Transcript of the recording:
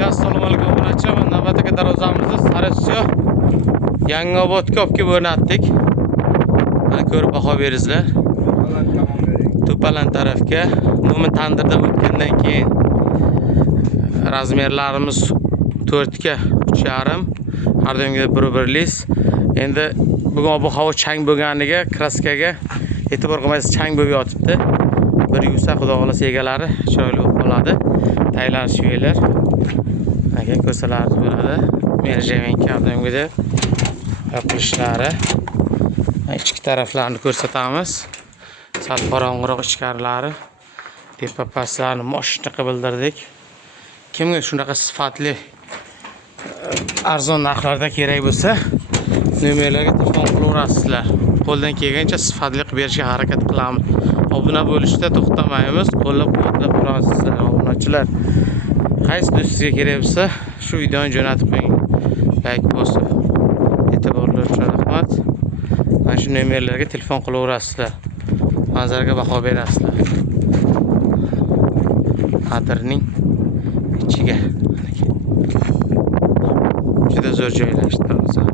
Assalomu alaykum obunachilar. Navbatdagi darvozamizni Sariosiyo Yangiobodga olib kelib o'rnatdik. Mana ko'rib baho beringizlar. To'palan tarafga nomi tandirda o'tgandan keyin razmerlarimiz 4 ga 3,5, har doimgidek 1/1. Endi bugun ob-havo chang bo'lganiga kraskaga e'tibor qilmaysiz, chang bo'lib yotibdi. Bir yuvsa xudo xolasa egalari chiroyli bo'lib qoladi. Taylar shuylar. Aka ko'rsalarimiz bo'ladi. Merjemenka har doimgidek yopilishlari. Ichki taraflarni ko'rsatamiz. Sal qorong'iroq ichkarilari. Tepa pastlarni moshina qilib bildirdik. Kimga shunaqa sifatli arzon narxlarda kerak bo'lsa, nomerlarga telefon qilaverasizlar. Qo'ldan kelgancha sifatli qilib berishga harakat qilamiz. Obuna bo'lishda to'xtamaymiz. Qo'llab-quvvatlab turamiz sizlar obunachilar. Qaysi do'stingizga kerak bo'lsa, shu videoni jo'natib qo'ying. Like bosib. E'tiborlar uchun rahmat. Mana shu nomerlarga telefon qilaverasizlar. Manzaraga baho berasizlar. Adirning ichiga. Juda zo'r joylashtiramiz.